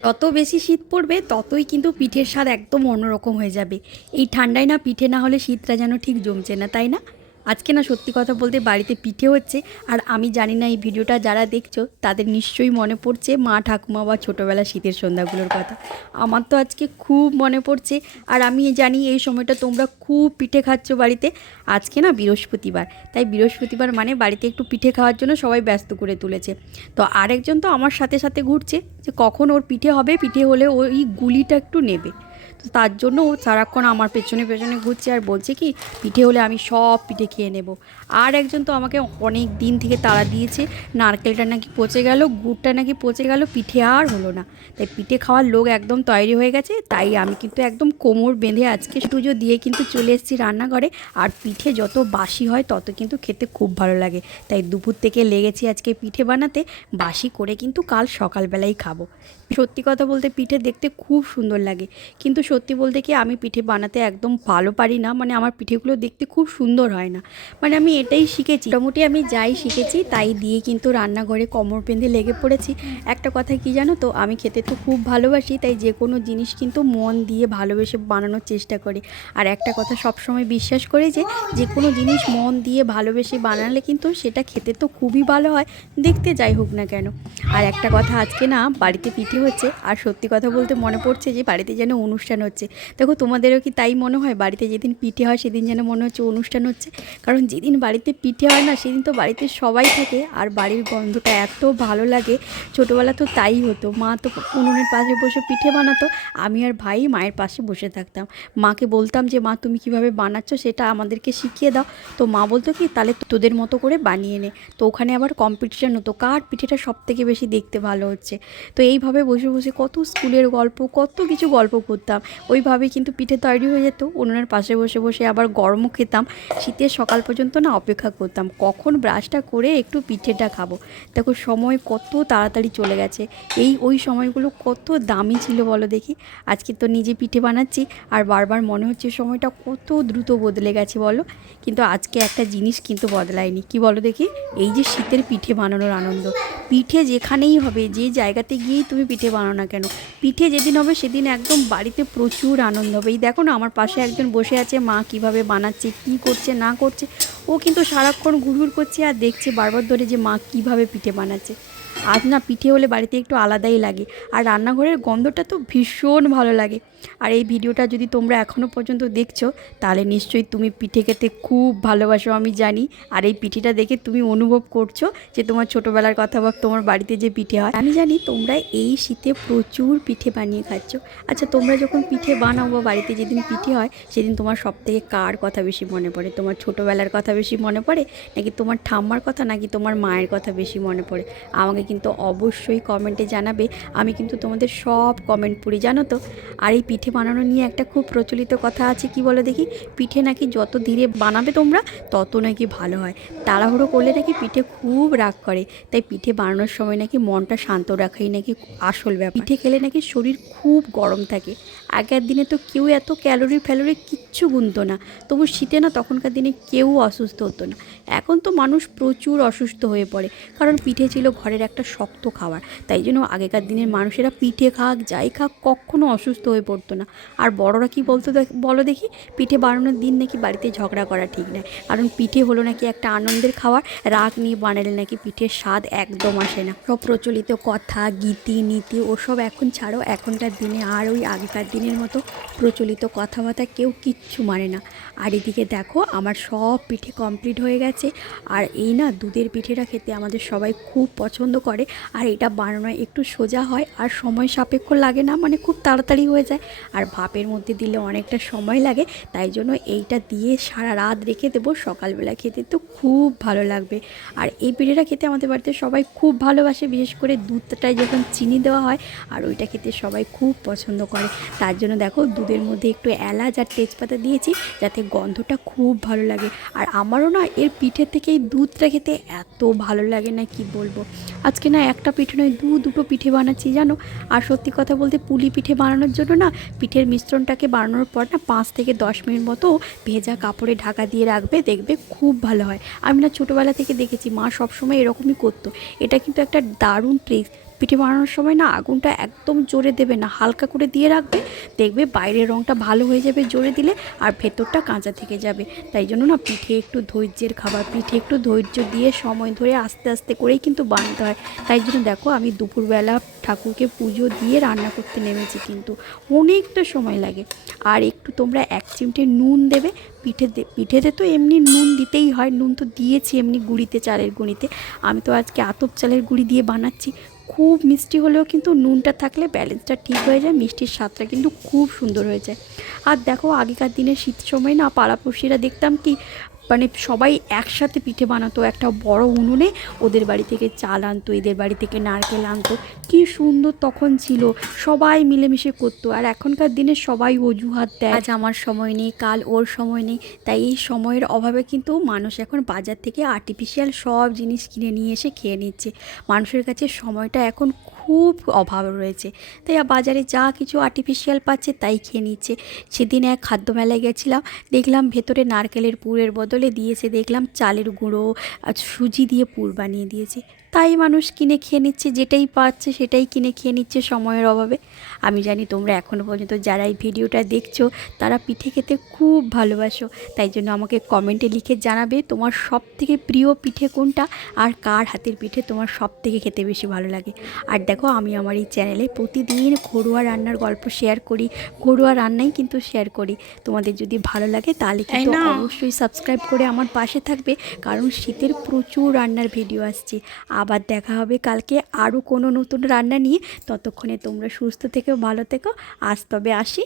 যত বেশি শীত পড়বে ততই কিন্তু পিঠের স্বাদ একদম অন্যরকম হয়ে যাবে। এই ঠান্ডায় না পিঠে না হলে শীতটা যেন ঠিক জমছে না, তাই না? আজকে না সত্যি কথা বলতে বাড়িতে পিঠে হচ্ছে। আর আমি জানি না এই ভিডিওটা যারা দেখছো তাদের নিশ্চয়ই মনে পড়ছে মা ঠাকুমা বা ছোটোবেলা শীতের সন্ধ্যাগুলোর কথা। আমার তো আজকে খুব মনে পড়ছে। আর আমি জানি এই সময়টা তোমরা খুব পিঠে খাচ্ছ বাড়িতে। আজকে না বৃহস্পতিবার, তাই বৃহস্পতিবার মানে বাড়িতে একটু পিঠে খাওয়ার জন্য সবাই ব্যস্ত করে তুলেছে। তো আরেকজন তো আমার সাথে সাথে ঘুরছে যে কখন ওর পিঠে হবে, পিঠে হলে ওই গুলিটা একটু নেবে। তো তার জন্য ও সারাক্ষণ আমার পেছনে পেছনে ঘুরছে আর বলছে কি পিঠে হলে আমি সব পিঠে খেয়ে নেব। আর একজন তো আমাকে অনেক দিন থেকে তাড়া দিয়েছে, নারকেলটা নাকি পচে গেল, গুড়টা নাকি পচে গেল, পিঠে আর হলো না। তাই পিঠে খাওয়ার লোক একদম তৈরি হয়ে গেছে। তাই আমি কিন্তু একদম কোমর বেঁধে আজকে পুজো দিয়ে কিন্তু চলে এসেছি রান্নাঘরে। আর পিঠে যত বাসি হয় তত কিন্তু খেতে খুব ভালো লাগে। তাই দুপুর থেকে লেগেছি আজকে পিঠে বানাতে। বাসি করে কিন্তু কাল সকালবেলাই খাবো। সত্যি কথা বলতে পিঠে দেখতে খুব সুন্দর লাগে, কিন্তু সত্যি বলতে কি আমি পিঠে বানাতে একদম ভালো পারি না। মানে আমার পিঠেগুলো দেখতে খুব সুন্দর হয় না। মানে আমি এটাই শিখেছি, মোটামুটি আমি যাই শিখেছি তাই দিয়ে কিন্তু রান্নাঘরে কোমর বেঁধে লেগে পড়েছি। একটা কথা কি জানো তো, আমি খেতে তো খুব ভালোবাসি, তাই যে কোনো জিনিস কিন্তু মন দিয়ে ভালোবেসে বানানোর চেষ্টা করি। আর একটা কথা সবসময় বিশ্বাস করি যে যে কোনো জিনিস মন দিয়ে ভালোবেসে বানালে কিন্তু সেটা খেতে তো খুবই ভালো হয়, দেখতে যাই হোক না কেন। আর একটা কথা, আজকে না বাড়িতে পিঠে হচ্ছে, আর সত্যি কথা বলতে মনে পড়ছে যে বাড়িতে যেন অনুষ্ঠান হচ্ছে। দেখো তোমাদেরও কি তাই মনে হয়? বাড়িতে যেদিন পিঠে হয় সেদিন যেন মনে হচ্ছে অনুষ্ঠান হচ্ছে। কারণ যেদিন বাড়িতে পিঠে হয় না সেদিন তো বাড়িতে সবাই থাকে আর বাড়ির গন্ধটা এত ভালো লাগে। ছোটোবেলা তো তাই হতো, মা তো উনুনের পাশে বসে পিঠে বানাতো, আমি আর ভাই মায়ের পাশে বসে থাকতাম। মাকে বলতাম যে মা তুমি কিভাবে বানাচ্ছো সেটা আমাদেরকে শিখিয়ে দাও। তো মা বলতো কি তাহলে তোদের মতো করে বানিয়ে নে। তো ওখানে আবার কম্পিটিশান হতো কার পিঠেটা সবথেকে বেশি দেখতে ভালো হচ্ছে। তো এইভাবে বসে বসে কত স্কুলের গল্প, কত কিছু গল্প করতাম। ওইভাবে কিন্তু পিঠে তৈরি হয়ে যেত, উনুনের পাশে বসে বসে আবার গরমও খেতাম। শীতের সকাল পর্যন্ত না অপেক্ষা করতাম কখন ব্রাশটা করে একটু পিঠেটা খাবো। দেখো সময় কত তাড়াতাড়ি চলে গেছে। ওই সময়গুলো কত দামি ছিল বলো দেখি। আজকে তো নিজে পিঠে বানাচ্ছি আর বারবার মনে হচ্ছে সময়টা কত দ্রুত বদলে গেছে বলো। কিন্তু আজকে একটা জিনিস কিন্তু বদলায়নি, কি বলো দেখি? এই যে শীতের পিঠে বানানোর আনন্দ। পিঠে যেখানেই হবে, যে জায়গাতে গিয়েই তুমি পিঠে বানাও না কেন, পিঠে যেদিন হবে সেদিন একদম বাড়িতে প্রচুর আনন্দ হবে। এই দেখো না আমার পাশে একজন বসে আছে, মা কিভাবে বানাচ্ছে, কি করছে না করছে, ও কিন্তু সারাক্ষণ ঘুরঘুর করছে আর দেখছে বারবার ধরে যে মা কিভাবে পিঠে বানাচ্ছে। আজ না পিঠে হলে বাড়িতে একটু আলাদাই লাগে, আর রান্নাঘরের গন্ধটা তো ভীষণ ভালো লাগে। আর এই ভিডিওটা যদি তোমরা এখনও পর্যন্ত দেখছো তাহলে নিশ্চয়ই তুমি পিঠে খেতে খুব ভালোবাসো আমি জানি। আর এই পিঠেটা দেখে তুমি অনুভব করছো যে তোমার ছোটোবেলার কথা বা তোমার বাড়িতে যে পিঠে হয়। আমি জানি তোমরা এই শীতে প্রচুর পিঠে বানিয়ে খাচ্ছ। আচ্ছা তোমরা যখন পিঠে বানাও বা বাড়িতে যেদিন পিঠে হয় সেদিন তোমার সবথেকে কার কথা বেশি মনে পড়ে? তোমার ছোটোবেলার কথা বেশি মনে পড়ে, নাকি তোমার ঠাম্মার কথা, নাকি তোমার মায়ের কথা বেশি মনে পড়ে? আমাকে কিন্তু অবশ্যই কমেন্টে জানাবে। আমি কিন্তু তোমাদের সব কমেন্ট পড়ি জানো তো। আর এই পিঠে বানানো নিয়ে একটা খুব প্রচলিত কথা আছে, কি বলো দেখি? পিঠে নাকি যত ধীরে বানাবে তোমরা তত নাকি ভালো হয়। তাড়াহুড়ো করলে নাকি পিঠে খুব রাগ করে। তাই পিঠে বানানোর সময় নাকি মনটা শান্ত রাখাই নাকি আসল ব্যাপার। পিঠে খেলে নাকি শরীর খুব গরম থাকে। আগের দিনে তো কেউ এত ক্যালোরি ফ্যালোরি কিচ্ছু গুনতো না, তবু শীতে না তখনকার দিনে কেউ অসুস্থ হতো না। এখন তো মানুষ প্রচুর অসুস্থ হয়ে পড়ে, কারণ পিঠে ছিল ঘরের একটা শক্ত খাবার। তাই জন্য আগেকার দিনের মানুষেরা পিঠে খাক যাই খাক কখনো অসুস্থ হয়ে পড়তো না। আর বড়রা কি বলতো বলো দেখি? পিঠে বানানোর দিন নাকি বাড়িতে ঝগড়া করা ঠিক নয়, কারণ পিঠে হলো নাকি একটা আনন্দের খাবার। রাগ নিয়ে বানালে নাকি পিঠের স্বাদ একদম আসে না। সব প্রচলিত কথা গীতি নীতি ওসব এখন ছাড়ো, এখনকার দিনে আর ওই আগেকার দিনের মতো প্রচলিত কথাবার্তা কেউ কিচ্ছু মানে না। আর এদিকে দেখো আমার সব পিঠে কমপ্লিট হয়ে গেছে। আর এই না দুধের পিঠেটা খেতে আমাদের সবাই খুব পছন্দ করে। আর এটা বানানো একটু সোজা হয় আর সময় সাপেক্ষ লাগে না, মানে খুব তাড়াতাড়ি হয়ে যায়। আর ভাপের মধ্যে দিলে অনেকটা সময় লাগে, তাই জন্য এইটা দিয়ে সারা রাত রেখে দেবো, সকালবেলা খেতে তো খুব ভালো লাগবে। আর এই পিঠেটা খেতে আমাদের বাড়িতে সবাই খুব ভালোবাসে, বিশেষ করে দুধটায় যখন চিনি দেওয়া হয় আর ওইটা খেতে সবাই খুব পছন্দ করে। তার জন্য দেখো দুধের মধ্যে একটু এলাচ আর তেজপাতা দিয়েছি যাতে গন্ধটা খুব ভালো লাগে। আর আমারও না এর পিঠের থেকে এই দুধটা খেতে এত ভালো লাগে না কি বলবো। আজকে না একটা পিঠে নয় দুটো পিঠে বানাচ্ছি জানো। আর সত্যি কথা বলতে পুলি পিঠে বানানোর জন্য না পিঠের মিশ্রণটাকে বানানোর পর না 5 থেকে 10 মিনিট মতো ভেজা কাপড়ে ঢাকা দিয়ে রাখবে, দেখবে খুব ভালো হয়। আমি না ছোটোবেলা থেকে দেখেছি মা সবসময় এরকমই করতো। এটা কিন্তু একটা দারুণ ট্রিক্স, পিঠে বানানোর সময় না আগুনটা একদম জোরে দেবে না, হালকা করে দিয়ে রাখবে, দেখবে বাইরের রঙটা ভালো হয়ে যাবে জোরে দিলে, আর ভেতরটা কাঁচা থেকে যাবে। তাই জন্য না পিঠে একটু ধৈর্যের খাবার, পিঠে একটু ধৈর্য দিয়ে সময় ধরে আস্তে আস্তে করেই কিন্তু বানাতে হয়। তাই জন্য দেখো আমি দুপুরবেলা ঠাকুরকে পুজো দিয়ে রান্না করতে নেমেছি, কিন্তু অনেকটা সময় লাগে। আর একটু তোমরা 1 চিমটে নুন দেবে পিঠেতে তো এমনি নুন দিতেই হয়, নুন তো দিয়েছি এমনি গুঁড়িতে, চালের গুঁড়িতে। আমি তো আজকে আতপ চালের গুঁড়ি দিয়ে বানাচ্ছি। খুব মিষ্টি হলেও কিন্তু নুনটা থাকলে ব্যালেন্সটা ঠিক হয়ে যায়, মিষ্টির স্বাদটা কিন্তু খুব সুন্দর হয়ে যায়। আর দেখো আগেকার দিনে শীত সময় না পাড়াপড়শিরা দেখতাম কি মানে সবাই একসাথে পিঠে বানাতো, একটা বড় উনুনে ওদের বাড়ি থেকে চাল আনতো, এদের বাড়ি থেকে নারকেল আনতো, কি সুন্দর তখন ছিল, সবাই মিলেমিশে করতো। আর এখনকার দিনে সবাই অজুহাত দেয়, আজ আমার সময় নেই, কাল ওর সময় নেই। তাই এই সময়ের অভাবে কিন্তু মানুষ এখন বাজার থেকে আর্টিফিশিয়াল সব জিনিস কিনে নিয়ে এসে খেয়ে নিচ্ছে। মানুষের কাছে সময়টা এখন খুব অভাব রয়েছে, তাই বাজারে যা কিছু আর্টিফিশিয়াল পাচ্ছে তাই খেয়ে নিচ্ছে। সেদিন এক খাদ্য মেলায় গেছিলাম, দেখলাম ভেতরে নারকেলের পুরের বদলে দিয়েছে দেখলাম চালের গুঁড়ো আর সুজি দিয়ে পুর বানিয়ে দিয়েছে। তাই মানুষ কিনে খেয়ে নিচ্ছে, যেটাই পাচ্ছে সেটাই কিনে খেয়ে নিচ্ছে সময়ের অভাবে। আমি জানি তোমরা এখনও পর্যন্ত যারা এই ভিডিওটা দেখছো তারা পিঠে খেতে খুব ভালোবাসো, তাই জন্য আমাকে কমেন্টে লিখে জানাবে তোমার সবথেকে প্রিয় পিঠে কোনটা, আর কার হাতের পিঠে তোমার সবথেকে খেতে বেশি ভালো লাগে। আর দেখো আমি আমার এই চ্যানেলে প্রতিদিন ঘরোয়া রান্নার গল্প শেয়ার করি, ঘরোয়া রান্নাই কিন্তু শেয়ার করি। তোমাদের যদি ভালো লাগে তাহলে কিন্তু অবশ্যই সাবস্ক্রাইব করে আমার পাশে থাকবে, কারণ শীতের প্রচুর রান্নার ভিডিও আসছে। আবার দেখা হবে কালকে আরও কোনো নতুন রান্না নিয়ে। ততক্ষণে তোমরা সুস্থ থেকো, ভালো থেকো। আজ তবে আসি।